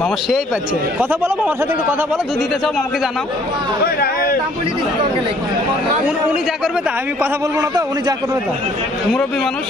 মামা সেই পাচ্ছে, কথা বলো মামার সাথে, একটু কথা বলো, যদি দিতে চাও মামাকে জানাও। উনি যা করবে তা, আমি কথা বলবো না তো, উনি যা করবে তা, মুরব্বী মানুষ।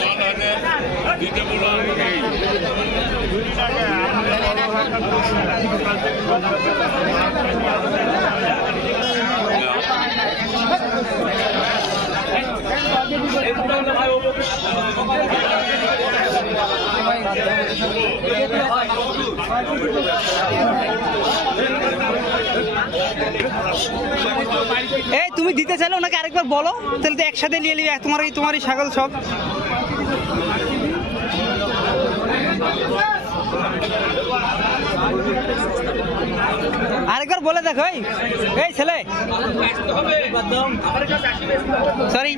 এই তুমি দিতে চাইলে ওনাকে আরেকবার বলো, তাহলে তো একসাথে নিয়ে নিবি, তোমারই ছাগল সব। আরেকবার বলে দেখো, এই ছেলে, সরি